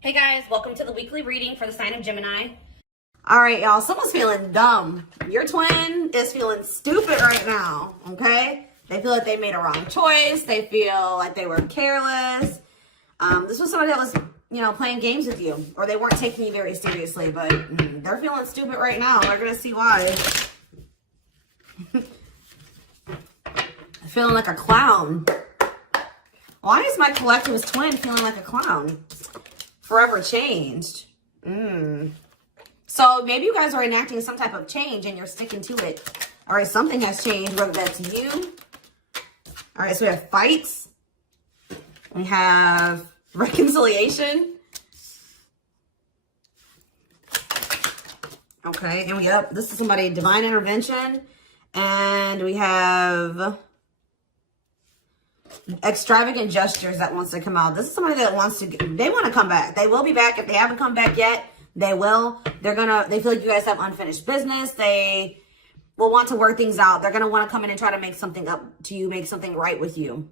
Hey guys, welcome to the weekly reading for the sign of Gemini. All right, y'all, someone's feeling dumb. Your twin is feeling stupid right now, okay? They feel like they made a wrong choice. They feel like they were careless. This was somebody that was, playing games with you, or they weren't taking you very seriously, but they're feeling stupid right now. We're going to see why. Feeling like a clown. Why is my collectivist twin feeling like a clown? Forever changed. So maybe you guys are enacting some type of change and you're sticking to it. All right, something has changed, whether that's you. All right, so we have fights. We have reconciliation. Okay, and this is somebody, divine intervention. And we have extravagant gestures that wants to come out. This is somebody that they want to come back. They will be back. If they haven't come back yet, they will. They feel like you guys have unfinished business. They will want to work things out. They're going to want to come in and try to make something up to you, make something right with you.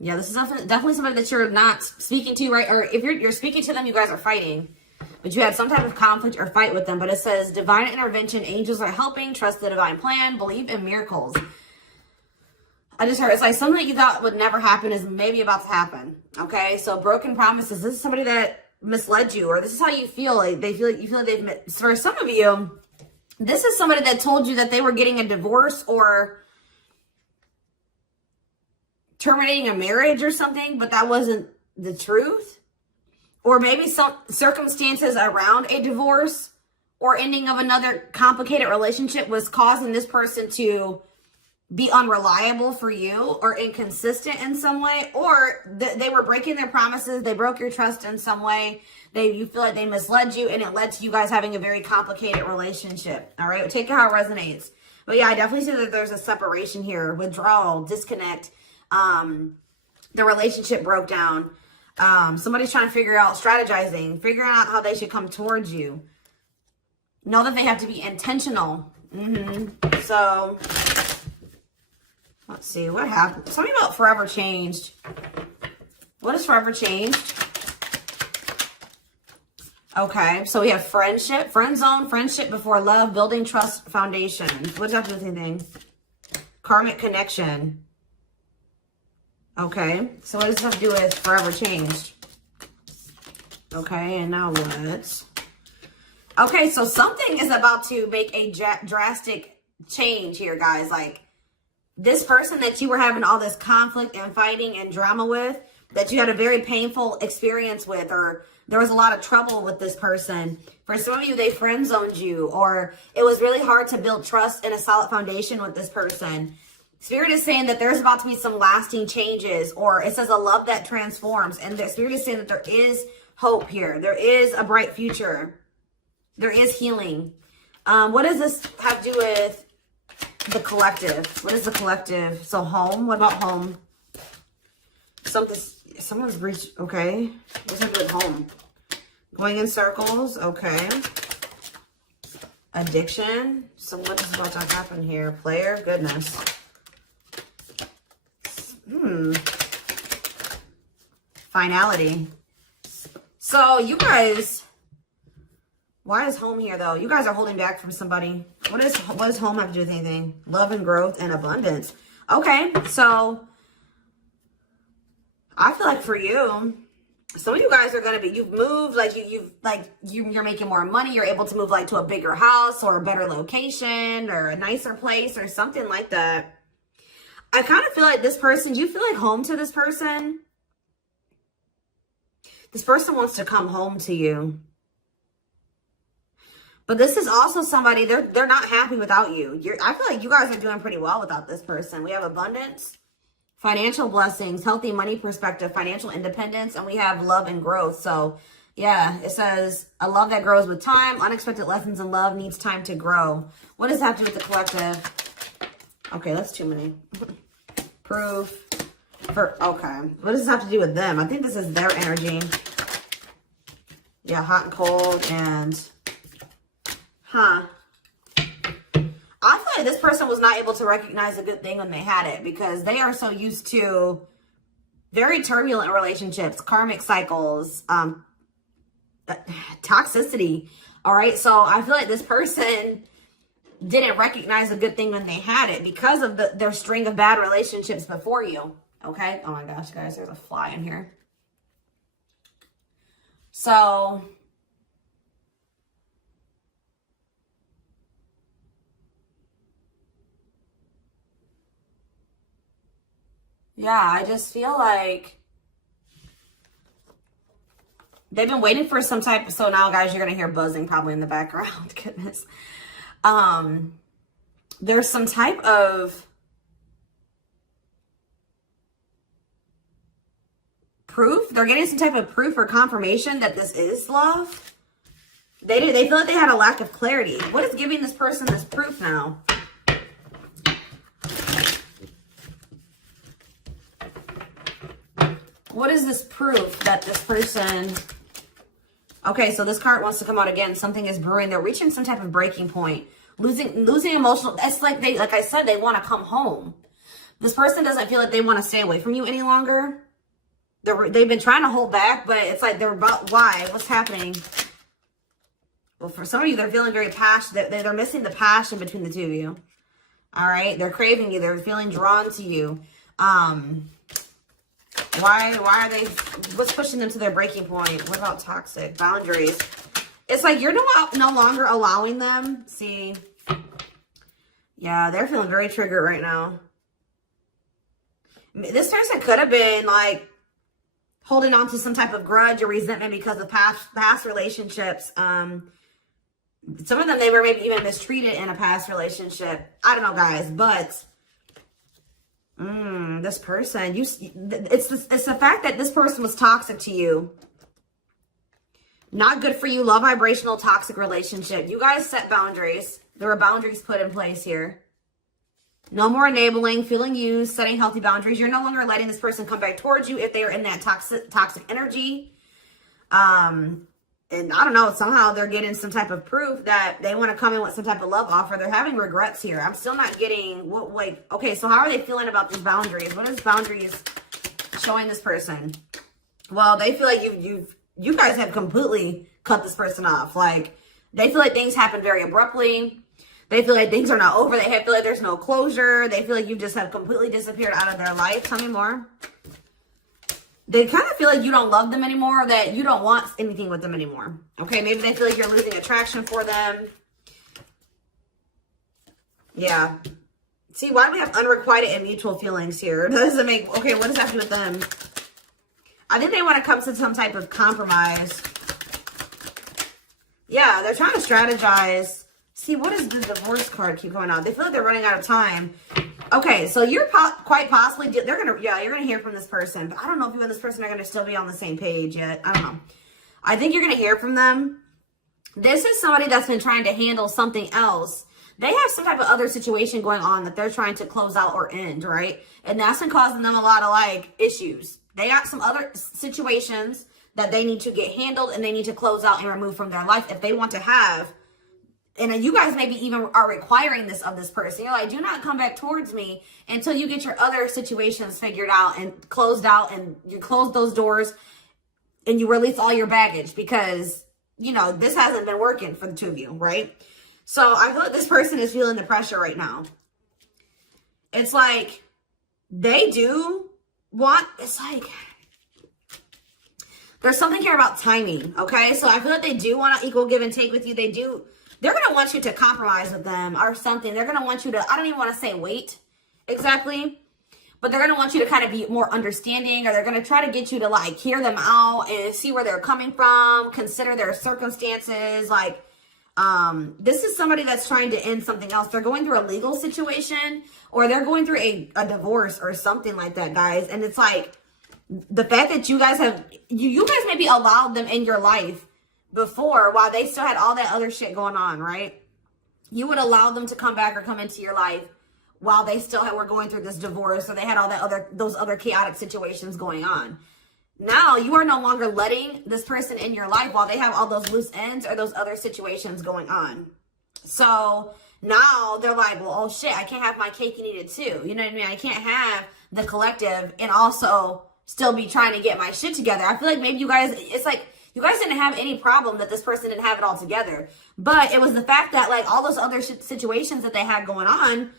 Yeah, this is definitely somebody that you're not speaking to, right? Or if you're speaking to them, you guys are fighting. But you had some type of conflict or fight with them. But it says, divine intervention, angels are helping, trust the divine plan, believe in miracles. I just heard it's like something that you thought would never happen is maybe about to happen. Okay, so broken promises. This is somebody that misled you, or this is how you feel. Like you feel like they've. For some of you, this is somebody that told you that they were getting a divorce or terminating a marriage or something, but that wasn't the truth. Or maybe some circumstances around a divorce or ending of another complicated relationship was causing this person to be unreliable for you or inconsistent in some way, or they were breaking their promises. They broke your trust in some way. You feel like they misled you and it led to you guys having a very complicated relationship. All right. Take it how it resonates. But yeah, I definitely see that there's a separation here, withdrawal, disconnect. The relationship broke down. Somebody's trying to figure out strategizing, figuring out how they should come towards you. Know that they have to be intentional. So let's see what happened. Tell me about forever changed. What is forever changed? Okay, so we have friendship, friend zone, friendship before love, building trust foundation. What does that have to do with anything? Karmic connection. Okay, so what does this have to do with forever changed? Okay, and now what? Okay, so something is about to make a drastic change here, guys. Like, this person that you were having all this conflict and fighting and drama with, that you had a very painful experience with, or there was a lot of trouble with this person. For some of you, they friend zoned you, or it was really hard to build trust and a solid foundation with this person. Spirit is saying that there's about to be some lasting changes, or it says a love that transforms. And the Spirit is saying that there is hope here. There is a bright future. There is healing. What does this have to do with the collective? What is the collective? So home. What about home? Someone's reached. Okay. What's that do with home? Going in circles. Okay. Addiction. So what is about to happen here? Player. Goodness. Finality. So you guys. Why is home here, though? You guys are holding back from somebody. What does home have to do with anything? Love and growth and abundance. Okay, so I feel like for you, some of you guys are going to be, you've moved, like you're making more money. You're able to move like to a bigger house or a better location or a nicer place or something like that. I kind of feel like this person, do you feel like home to this person? This person wants to come home to you. But this is also somebody, they're not happy without you. I feel like you guys are doing pretty well without this person. We have abundance, financial blessings, healthy money perspective, financial independence, and we have love and growth. So yeah, it says a love that grows with time. Unexpected lessons in love needs time to grow. What does that have to do with the collective? Okay, that's too many. Proof. Okay. What does this have to do with them? I think this is their energy. Yeah, hot and cold and... I feel like this person was not able to recognize a good thing when they had it because they are so used to very turbulent relationships, karmic cycles, toxicity. All right. So I feel like this person didn't recognize a good thing when they had it because of their string of bad relationships before you. Okay. Oh my gosh, guys, there's a fly in here. So yeah, I just feel like they've been waiting for some type. So now, guys, you're going to hear buzzing probably in the background. Goodness. There's some type of proof. They're getting some type of proof or confirmation that this is love. They feel like they had a lack of clarity. What is giving this person this proof now? What is this proof that this person... Okay, so this card wants to come out again. Something is brewing. They're reaching some type of breaking point. Losing emotional... It's like like I said, they want to come home. This person doesn't feel like they want to stay away from you any longer. They've been trying to hold back, but it's like they're about... Why? What's happening? Well, for some of you, they're feeling very passionate. They're missing the passion between the two of you. All right? They're craving you. They're feeling drawn to you. Why are they, what's pushing them to their breaking point? What about toxic boundaries? It's like you're no longer allowing them. See, yeah, they're feeling very triggered right now. This person could have been like holding on to some type of grudge or resentment because of past relationships. Some of them, they were maybe even mistreated in a past relationship. I don't know, guys, but this person, it's the fact that this person was toxic to you. Not good for you. Low vibrational toxic relationship. You guys set boundaries. There were boundaries put in place here. No more enabling, feeling used, setting healthy boundaries. You're no longer letting this person come back towards you if they are in that toxic energy. And I don't know, somehow they're getting some type of proof that they want to come in with some type of love offer. They're having regrets here. I'm still not getting what, like, okay, so how are they feeling about these boundaries? What is boundaries showing this person? Well, they feel like you guys have completely cut this person off. Like, they feel like things happen very abruptly. They feel like things are not over. They feel like there's no closure. They feel like you just have completely disappeared out of their life. Tell me more. They kind of feel like you don't love them anymore, or that you don't want anything with them anymore. Okay, maybe they feel like you're losing attraction for them. Yeah. See, why do we have unrequited and mutual feelings here? Doesn't make... Okay, what does that do with them? I think they want to come to some type of compromise. Yeah, they're trying to strategize. See, what does the divorce card keep going on? They feel like they're running out of time. Okay, so you're quite possibly, you're going to hear from this person. But I don't know if you and this person are going to still be on the same page yet. I don't know. I think you're going to hear from them. This is somebody that's been trying to handle something else. They have some type of other situation going on that they're trying to close out or end, right? And that's been causing them a lot of, like, issues. They got some other situations that they need to get handled and they need to close out and remove from their life if they want to have. And you guys maybe even are requiring this of this person. You're like, do not come back towards me until you get your other situations figured out and closed out, and you close those doors and you release all your baggage because, you know, this hasn't been working for the two of you, right? So I feel like this person is feeling the pressure right now. It's like they do want, it's like, there's something here about timing, okay? So I feel like they do want to equal give and take with you. They're going to want you to compromise with them or something. They're going to want you to, I don't even want to say wait exactly, but they're going to want you to kind of be more understanding, or they're going to try to get you to, like, hear them out and see where they're coming from, consider their circumstances. Like, this is somebody that's trying to end something else. They're going through a legal situation, or they're going through a divorce or something like that, guys. And it's like the fact that you guys have, you guys maybe allowed them in your life before while they still had all that other shit going on, right? You would allow them to come back or come into your life while they still were going through this divorce, or they had all that those other chaotic situations going on. Now you are no longer letting this person in your life while they have all those loose ends or those other situations going on. So now they're like, well, oh shit, I can't have my cake and eat it too. You know what I mean? I can't have the collective and also still be trying to get my shit together. I feel like maybe you guys, it's like, you guys didn't have any problem that this person didn't have it all together. But it was the fact that, like, all those other situations that they had going on,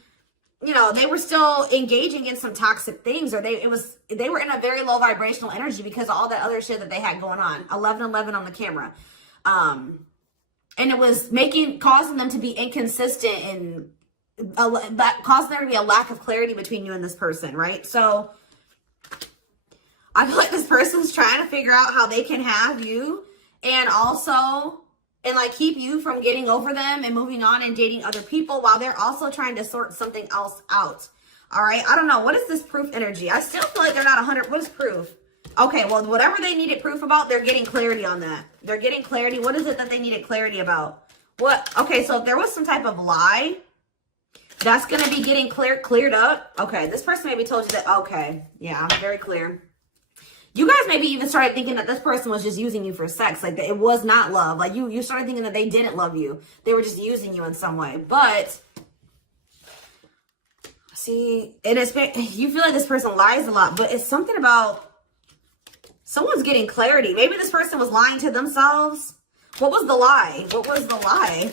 you know, they were still engaging in some toxic things, or they were in a very low vibrational energy because of all that other shit that they had going on. 1111 on the camera. And it was causing them to be inconsistent and causing there to be a lack of clarity between you and this person, right? So I feel like this person's trying to figure out how they can have you and also, and like keep you from getting over them and moving on and dating other people while they're also trying to sort something else out. All right. I don't know. What is this proof energy? I still feel like they're not 100. What is proof? Okay. Well, whatever they needed proof about, they're getting clarity on that. They're getting clarity. What is it that they needed clarity about? What? Okay. So if there was some type of lie, that's going to be getting cleared up. Okay. This person maybe told you that. Okay. Yeah. Very clear. You guys maybe even started thinking that this person was just using you for sex. Like, that it was not love. Like, you started thinking that they didn't love you. They were just using you in some way. But, see, and you feel like this person lies a lot. But it's something about someone's getting clarity. Maybe this person was lying to themselves. What was the lie? What was the lie?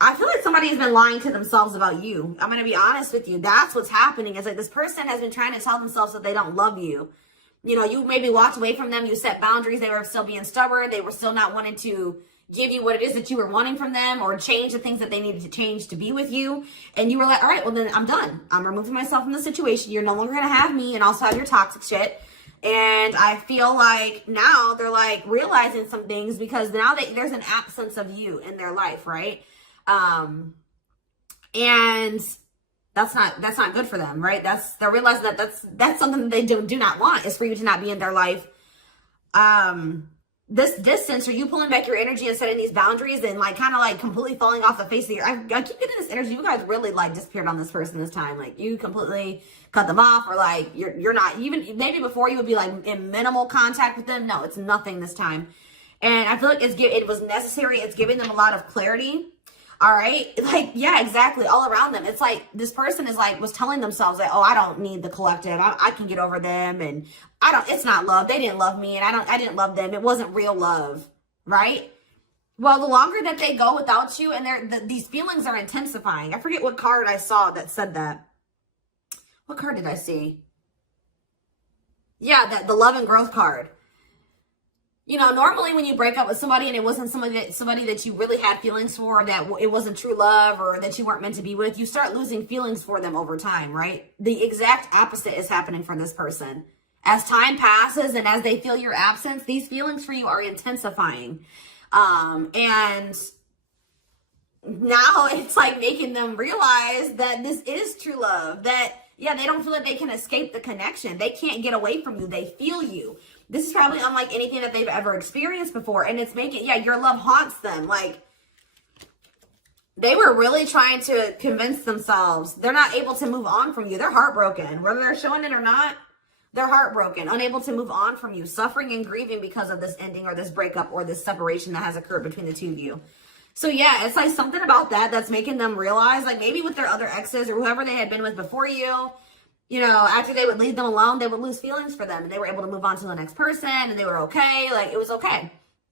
I feel like somebody has been lying to themselves about you. I'm going to be honest with you. That's what's happening. It's like this person has been trying to tell themselves that they don't love you. You know, you maybe walked away from them. You set boundaries. They were still being stubborn. They were still not wanting to give you what it is that you were wanting from them or change the things that they needed to change to be with you. And you were like, all right, well, then I'm done. I'm removing myself from the situation. You're no longer going to have me and also have your toxic shit. And I feel like now they're like realizing some things because now there's an absence of you in their life, right? And that's not good for them, right? They're realizing that that's something that they do not want, is for you to not be in their life. This distance, or you pulling back your energy and setting these boundaries and like kind of like completely falling off the face of I keep getting this energy. You guys really like disappeared on this person this time. Like, you completely cut them off, or like you're not even, maybe before you would be like in minimal contact with them. No, it's nothing this time. And I feel like it was necessary. It's giving them a lot of clarity. All right. Like, yeah, exactly. All around them. It's like this person was telling themselves that, oh, I don't need the collective. I can get over them. And it's not love. They didn't love me. And I didn't love them. It wasn't real love. Right. Well, the longer that they go without you, and these feelings are intensifying. I forget what card I saw that said that. What card did I see? Yeah, the love and growth card. You know, normally when you break up with somebody and it wasn't somebody that you really had feelings for, or that it wasn't true love, or that you weren't meant to be with, you start losing feelings for them over time, right? The exact opposite is happening for this person. As time passes and as they feel your absence, these feelings for you are intensifying. And now it's like making them realize that this is true love, that, yeah, they don't feel like they can escape the connection. They can't get away from you. They feel you. This is probably unlike anything that they've ever experienced before. And it's making, yeah, your love haunts them. Like, they were really trying to convince themselves they're not able to move on from you. They're heartbroken. Whether they're showing it or not, they're heartbroken, unable to move on from you, suffering and grieving because of this ending or this breakup or this separation that has occurred between the two of you. So yeah, it's like something about that's making them realize, like, maybe with their other exes or whoever they had been with before you, you know, after they would leave them alone, they would lose feelings for them. And they were able to move on to the next person and they were okay. Like, it was okay.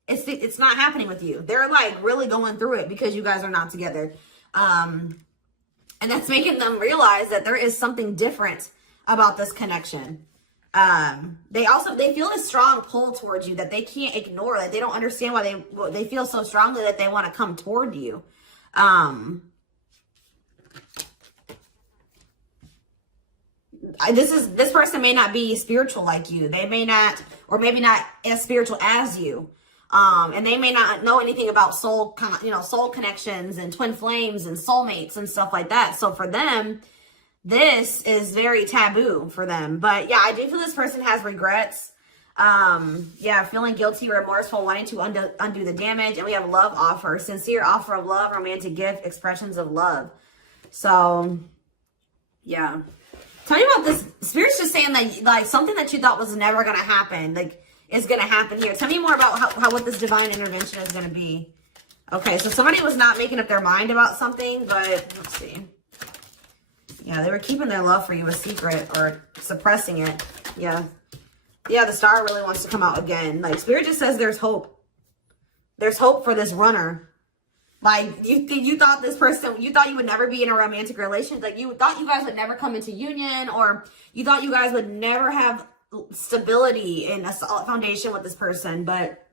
It's not happening with you. They're like really going through it because you guys are not together. And that's making them realize that there is something different about this connection. They feel a strong pull towards you that they can't ignore. Like, they don't understand why they feel so strongly that they want to come toward you. This person may not be spiritual like you. They may not, or maybe not as spiritual as you. And they may not know anything about soul connections and twin flames and soulmates and stuff like that. So for them, this is very taboo for them. But yeah, I do feel this person has regrets. Yeah, feeling guilty, remorseful, wanting to undo the damage. And we have love offer, sincere offer of love, romantic gift, expressions of love. So yeah. Tell me about this. Spirit's just saying that, like, something that you thought was never going to happen, like, is going to happen here. Tell me more about what this divine intervention is going to be. Okay, so somebody was not making up their mind about something, but let's see. Yeah, they were keeping their love for you a secret or suppressing it. Yeah. Yeah, the star really wants to come out again. Like, Spirit just says there's hope. There's hope for this runner. Like, you thought this person, you thought you would never be in a romantic relationship. Like, you thought you guys would never come into union, or you thought you guys would never have stability and a solid foundation with this person. But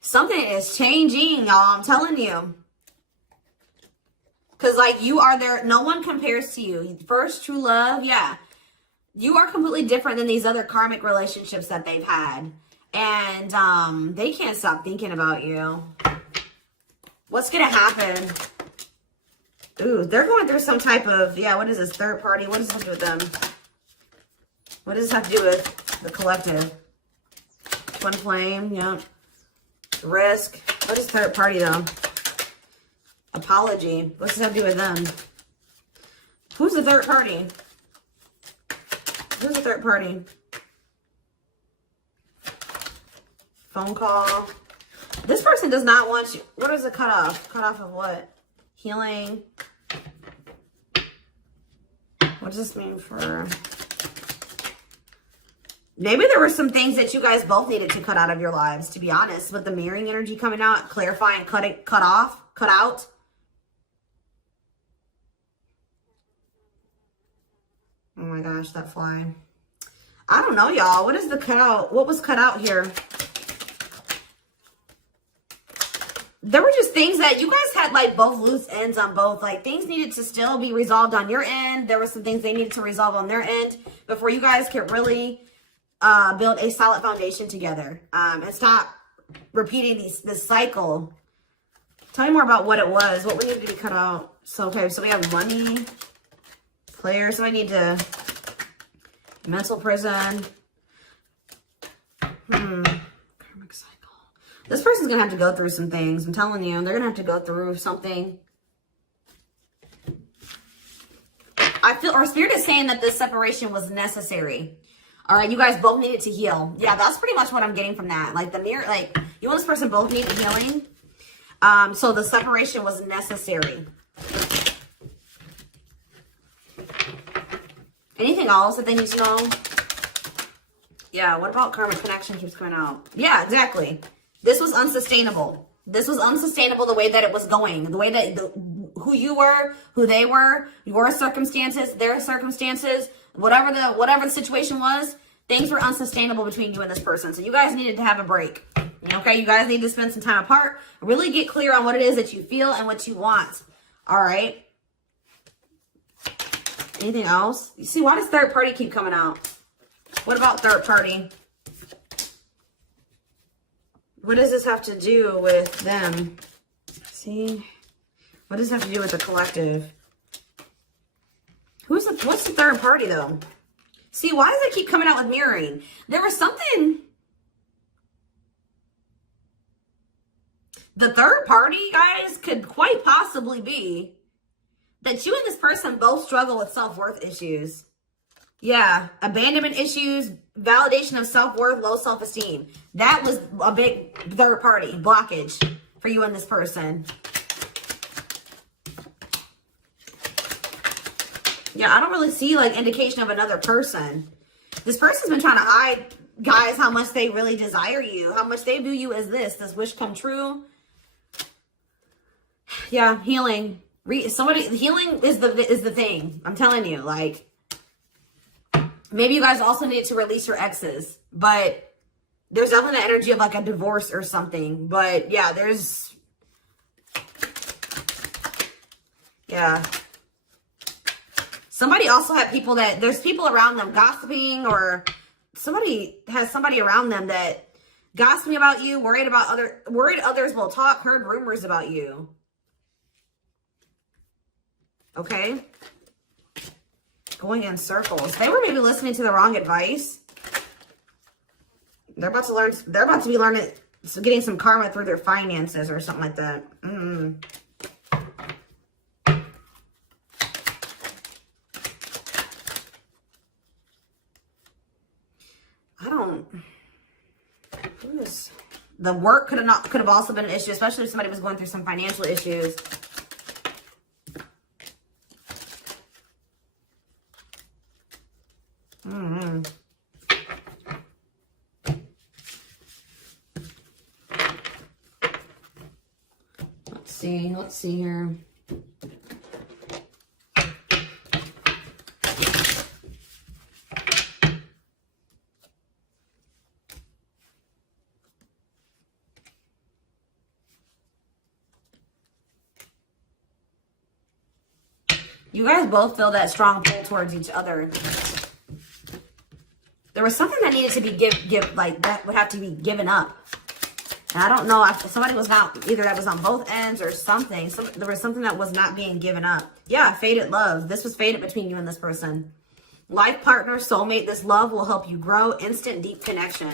something is changing, y'all. I'm telling you. Because, like, you are there. No one compares to you. First true love, yeah. You are completely different than these other karmic relationships that they've had. And they can't stop thinking about you. What's going to happen? Ooh, they're going through some type of, yeah, what is this? Third party? What does this have to do with them? What does this have to do with the collective? Twin flame, yeah. Risk. What is third party, though? Apology. What's this have to do with them? Who's the third party? Who's the third party? Phone call. This person does not want you. What is a cutoff? Cutoff of what? Healing. What does this mean for... Maybe there were some things that you guys both needed to cut out of your lives, to be honest. With the mirroring energy coming out, clarifying, cut out. Oh my gosh, that fly. I don't know, y'all. What is the cutout? What was cut out here? There were just things that you guys had, like, both loose ends on both. Like, things needed to still be resolved on your end. There were some things they needed to resolve on their end before you guys could really build a solid foundation together. And stop repeating this cycle. Tell me more about what it was. What we needed to be cut out. So, okay, so we have money. Player. So I need to... Mental prison. Karmic cycle. This person's going to have to go through some things. I'm telling you. They're going to have to go through something. I feel, or Spirit is saying that this separation was necessary. All right. You guys both needed to heal. Yeah, that's pretty much what I'm getting from that. Like, the mirror, like, you and this person both needed healing. So the separation was necessary. Anything else that they need to know? Yeah, what about karmic connection keeps coming out? Yeah, exactly. This was unsustainable. This was unsustainable the way that it was going. The way that, who you were, who they were, your circumstances, their circumstances, whatever the situation was, things were unsustainable between you and this person. So you guys needed to have a break. Okay, you guys need to spend some time apart. Really get clear on what it is that you feel and what you want. All right. Anything else? You see, why does third party keep coming out? What about third party? What does this have to do with them? See? What does this have to do with the collective? What's the third party, though? See, why does it keep coming out with mirroring? There was something... The third party, guys, could quite possibly be that you and this person both struggle with self-worth issues. Yeah, abandonment issues, validation of self-worth, low self-esteem. That was a big third party blockage for you and this person. Yeah, I don't really see, like, indication of another person. This person's been trying to hide, guys, how much they really desire you, how much they view you as this wish come true. Yeah, healing. Healing is the thing. I'm telling you, like, maybe you guys also need to release your exes, but there's definitely the energy of, like, a divorce or something. But yeah, yeah. Somebody also had people there's people around them gossiping, or somebody has somebody around them that gossiping about you, worried others will talk, heard rumors about you. Okay. Going in circles. They were maybe listening to the wrong advice. They're about to be learning, getting some karma through their finances or something like that. The work could have also been an issue, especially if somebody was going through some financial issues. see. Let's see here. You guys both feel that strong pull towards each other. There was something that needed to be like that would have to be given up. And I don't know if somebody was not, either that was on both ends or something. There was something that was not being given up. Yeah, fated love. This was fated between you and this person. Life partner, soulmate. This love will help you grow. Instant deep connection.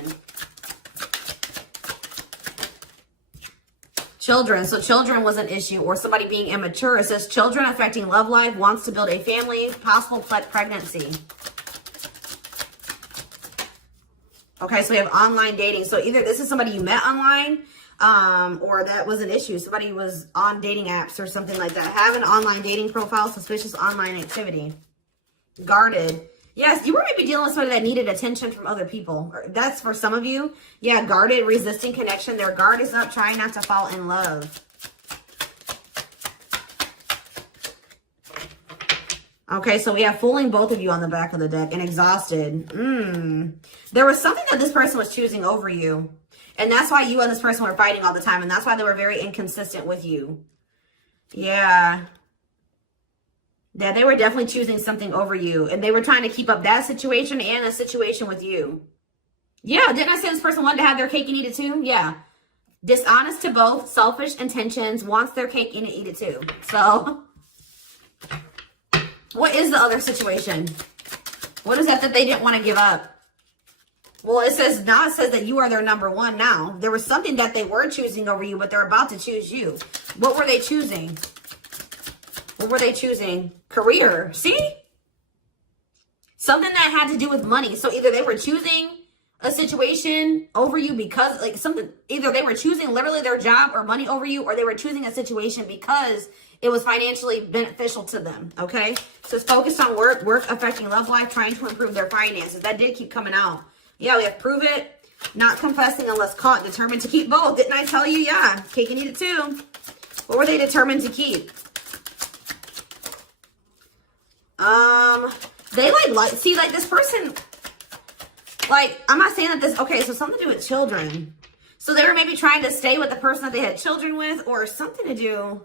Children. So children was an issue, or somebody being immature. It says children affecting love life, wants to build a family, possible pregnancy. Okay, so we have online dating. So either this is somebody you met online, or that was an issue. Somebody was on dating apps or something like that. Have an online dating profile, suspicious online activity. Guarded. Yes, you were maybe dealing with somebody that needed attention from other people. That's for some of you. Yeah, guarded, resisting connection. Their guard is up, trying not to fall in love. Okay, so we have fooling both of you on the back of the deck and exhausted. There was something that this person was choosing over you. And that's why you and this person were fighting all the time. And that's why they were very inconsistent with you. Yeah. Yeah, they were definitely choosing something over you. And they were trying to keep up that situation and a situation with you. Yeah, didn't I say this person wanted to have their cake and eat it too? Yeah. Dishonest to both, selfish intentions, wants their cake and eat it too. So, what is the other situation? What is that they didn't want to give up? Well, it says that you are their number one now. There was something that they were choosing over you, but they're about to choose you. What were they choosing? What were they choosing? Career. See? Something that had to do with money. So either they were choosing a situation over you because like something, either they were choosing literally their job or money over you, or they were choosing a situation because it was financially beneficial to them. Okay. So it's focused on work affecting love life, trying to improve their finances. That did keep coming out. Yeah, we have prove it, not confessing unless caught, determined to keep both. Didn't I tell you? Yeah, cake and eat it too. What were they determined to keep? They see, like this person, like, I'm not saying that this, okay, so something to do with children. So they were maybe trying to stay with the person that they had children with, or something to do.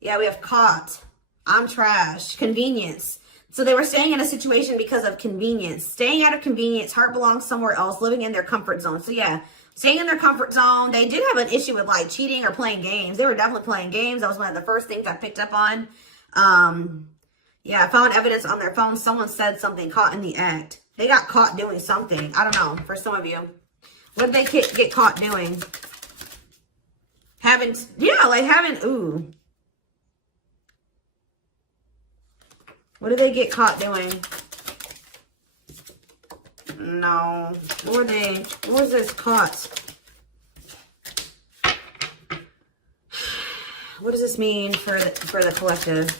Yeah, we have caught. I'm trash. Convenience. So they were staying in a situation because of convenience. Staying out of convenience. Heart belongs somewhere else. Living in their comfort zone. So yeah, staying in their comfort zone. They did have an issue with like cheating or playing games. They were definitely playing games. That was one of the first things I picked up on. Yeah, I found evidence on their phone. Someone said something, caught in the act. They got caught doing something. I don't know. For some of you. What did they get caught doing? Ooh. What did they get caught doing? No. What was this caught? What does this mean for the collective?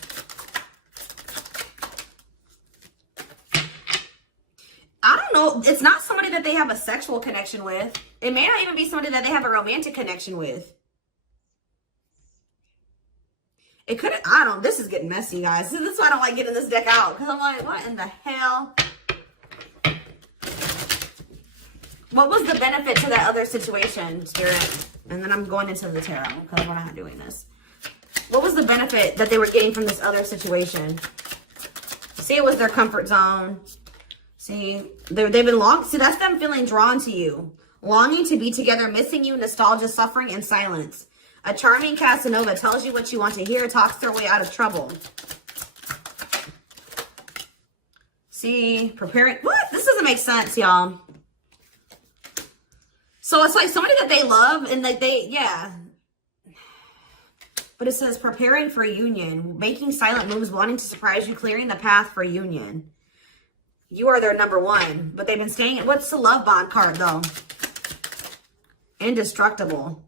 I don't know. It's not somebody that they have a sexual connection with. It may not even be somebody that they have a romantic connection with. It could, I don't know. This is getting messy, guys. This is why I don't like getting this deck out. Because I'm like, what in the hell? What was the benefit to that other situation, Spirit? And then I'm going into the tarot because we're not doing this. What was the benefit that they were getting from this other situation? See, it was their comfort zone. See, they've been see, that's them feeling drawn to you. Longing to be together, missing you, nostalgia, suffering, and silence. A charming Casanova tells you what you want to hear, talks their way out of trouble. See, preparing. What? This doesn't make sense, y'all. So it's like somebody that they love and like yeah. But it says preparing for a union, making silent moves, wanting to surprise you, clearing the path for union. You are their number one, but they've been staying. What's the love bond card though? Indestructible.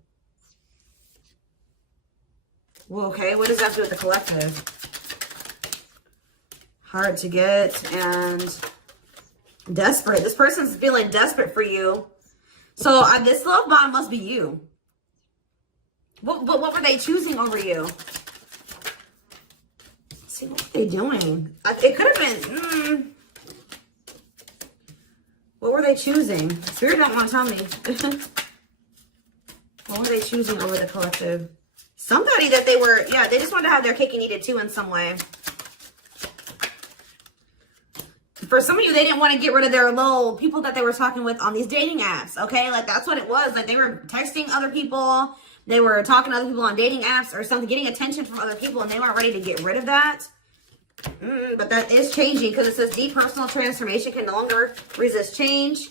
Well, okay, what does that do with the collective? Hard to get and desperate. This person's feeling desperate for you. So this love bond must be you. What were they choosing over you? Let's see, what were they doing? It could have been, what were they choosing? Spirit don't want to tell me. What were they choosing over the collective? Somebody that they were, yeah, they just wanted to have their cake and eat it too in some way. For some of you, they didn't want to get rid of their little people that they were talking with on these dating apps, okay? Like, that's what it was. Like, they were texting other people. They were talking to other people on dating apps or something, getting attention from other people, and they weren't ready to get rid of that. But that is changing because it says deep personal transformation can no longer resist change.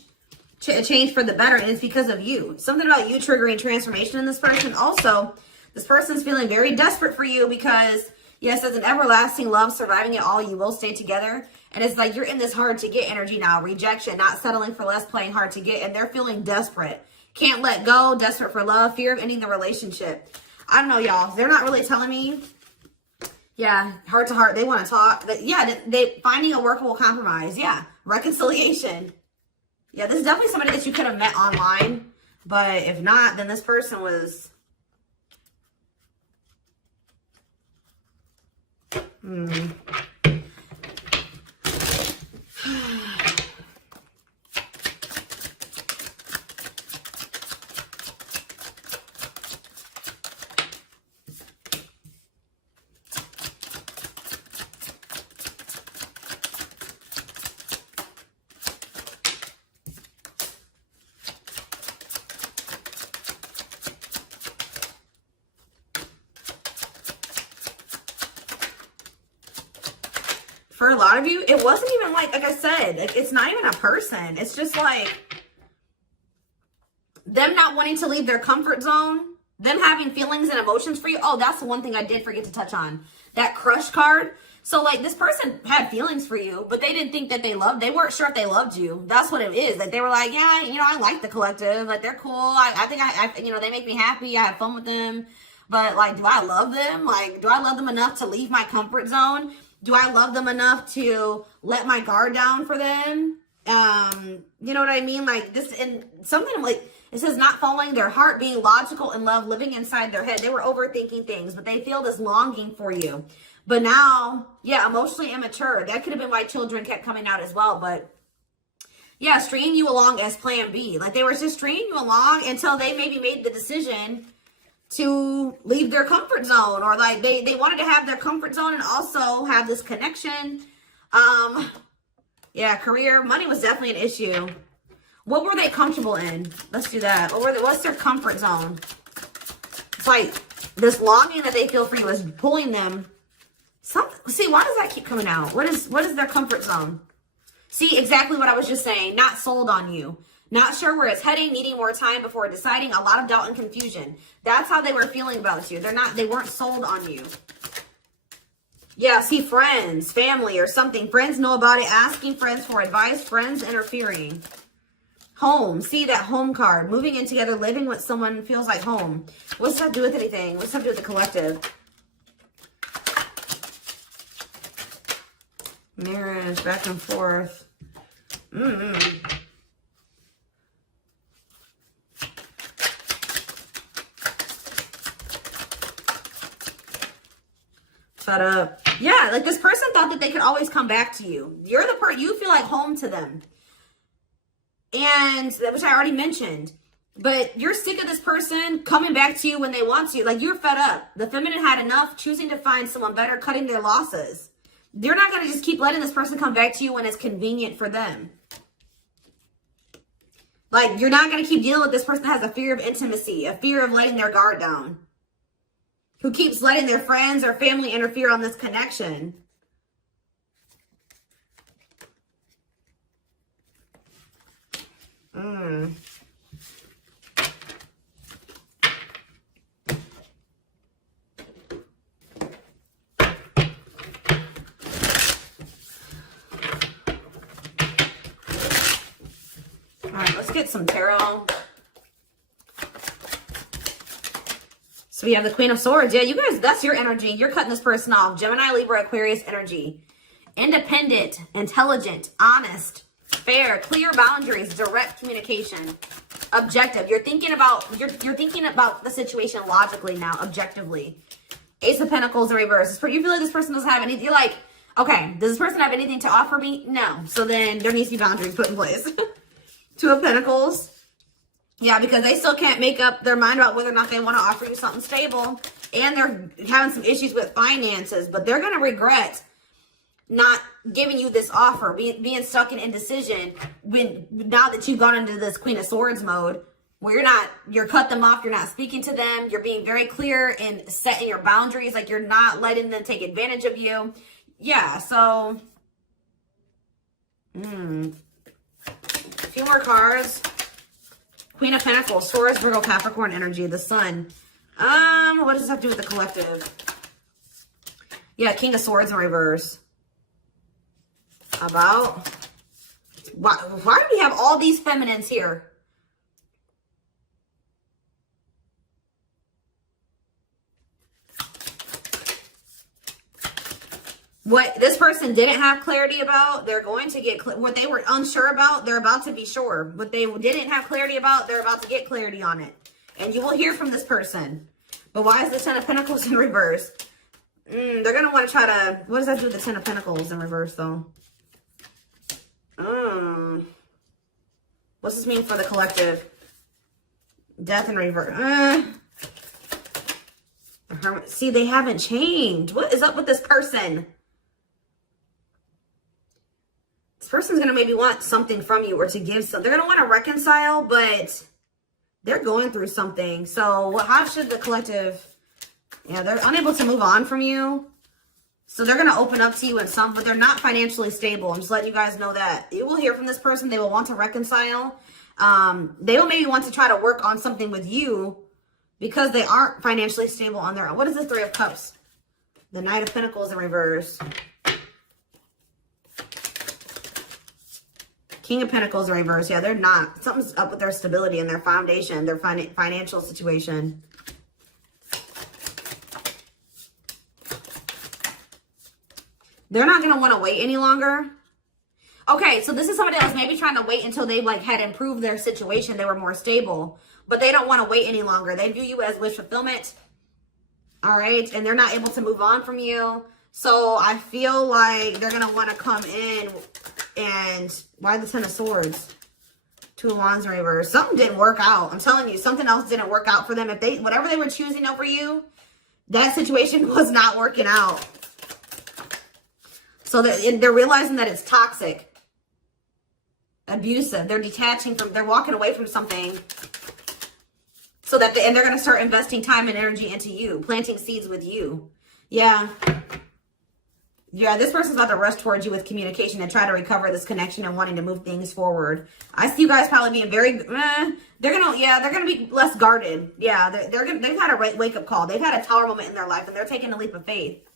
Change for the better, and it's because of you. Something about you triggering transformation in this person. Also, this person's feeling very desperate for you because, yes, as an everlasting love, surviving it all, you will stay together. And it's like you're in this hard to get energy now. Rejection, not settling for less, playing hard to get. And they're feeling desperate. Can't let go, desperate for love, fear of ending the relationship. I don't know, y'all. They're not really telling me. Yeah, heart to heart. They want to talk. Yeah, they finding a workable compromise. Yeah, reconciliation. Yeah, this is definitely somebody that you could have met online. But if not, then this person was... For a lot of you, it wasn't even like I said, it's not even a person. It's just like them not wanting to leave their comfort zone, them having feelings and emotions for you. Oh, that's the one thing I did forget to touch on. That crush card. So like this person had feelings for you, but they didn't think that they weren't sure if they loved you. That's what it is. Like they were like, yeah, you know, I like the collective. Like they're cool. I think I you know, they make me happy. I have fun with them. But like, do I love them? Like, do I love them enough to leave my comfort zone? Do I love them enough to let my guard down for them? You know what I mean? Like this, and something like, it says not following their heart, being logical in love, living inside their head. They were overthinking things, but they feel this longing for you. But now, yeah, emotionally immature. That could have been why children kept coming out as well. But yeah, stringing you along as plan B. Like they were just stringing you along until they maybe made the decision to leave their comfort zone, or like they wanted to have their comfort zone and also have this connection. Yeah, career, money was definitely an issue. What were they comfortable in? Let's do that. What's their comfort zone? It's like this longing that they feel for you is pulling them. See, why does that keep coming out? What is their comfort zone? See, exactly what I was just saying. Not sold on you. Not sure where it's heading, needing more time before deciding, a lot of doubt and confusion. That's how they were feeling about you. They weren't sold on you. Yeah, see, friends, family or something. Friends know about it, asking friends for advice, friends interfering. Home, see that home card. Moving in together, living with someone feels like home. What's that do with anything? What's that do with the collective? Marriage, back and forth. Shut up. Yeah, like this person thought that they could always come back to you. You're the person, you feel like home to them. And, which I already mentioned. But you're sick of this person coming back to you when they want to. Like, you're fed up. The feminine had enough, choosing to find someone better, cutting their losses. You're not going to just keep letting this person come back to you when it's convenient for them. Like, you're not going to keep dealing with this person that has a fear of intimacy, a fear of letting their guard down, who keeps letting their friends or family interfere on this connection. All right, let's get some tarot. So we have the Queen of Swords. Yeah, you guys, that's your energy. You're cutting this person off. Gemini, Libra, Aquarius energy. Independent, intelligent, honest, fair, clear boundaries, direct communication. objective. You're thinking about the situation logically now, objectively. Ace of Pentacles in reverse. You feel like this person doesn't have anything. You're like, okay, does this person have anything to offer me? No. So then there needs to be boundaries put in place. Two of Pentacles. Yeah, because they still can't make up their mind about whether or not they want to offer you something stable. And they're having some issues with finances, but they're going to regret not giving you this offer, being stuck in indecision now that you've gone into this Queen of Swords mode, where you're cut them off, you're not speaking to them, you're being very clear in setting your boundaries, like you're not letting them take advantage of you. Yeah, so, a few more cards. Queen of Pentacles, Taurus, Virgo, Capricorn energy, the Sun. What does this have to do with the collective? Yeah, King of Swords in reverse. About, why do we have all these feminines here? What this person didn't have clarity about, they're going to get, what they were unsure about, they're about to be sure. What they didn't have clarity about, they're about to get clarity on it. And you will hear from this person. But why is the Ten of Pentacles in reverse? They're going to want to try to, what does that do with the Ten of Pentacles in reverse though? What's this mean for the collective? Death in reverse. See, they haven't changed. What is up with this person? This person's going to maybe want something from you or to give something. They're going to want to reconcile, but they're going through something. So how should the collective... Yeah, they're unable to move on from you. So they're going to open up to you in some, but they're not financially stable. I'm just letting you guys know that. You will hear from this person. They will want to reconcile. They will maybe want to try to work on something with you because they aren't financially stable on their own. What is the Three of Cups? The Knight of Pentacles in reverse. King of Pentacles in reverse. Yeah, they're not. Something's up with their stability and their foundation, their financial situation. They're not going to want to wait any longer. Okay, so this is somebody else maybe trying to wait until they had improved their situation. They were more stable. But they don't want to wait any longer. They view you as wish fulfillment. All right? And they're not able to move on from you. So I feel like they're going to want to come in and... Why the Ten of Swords? Two of Wands in reverse. Something didn't work out. I'm telling you, something else didn't work out for them. If whatever they were choosing over you, that situation was not working out. So they're realizing that it's toxic, abusive. They're detaching from, they're walking away from something. So that, and they're going to start investing time and energy into you, planting seeds with you. Yeah. Yeah, this person's about to rush towards you with communication and try to recover this connection and wanting to move things forward. I see you guys probably being very, they're going to be less guarded. Yeah, they've had a wake-up call. They've had a tower moment in their life and they're taking a leap of faith.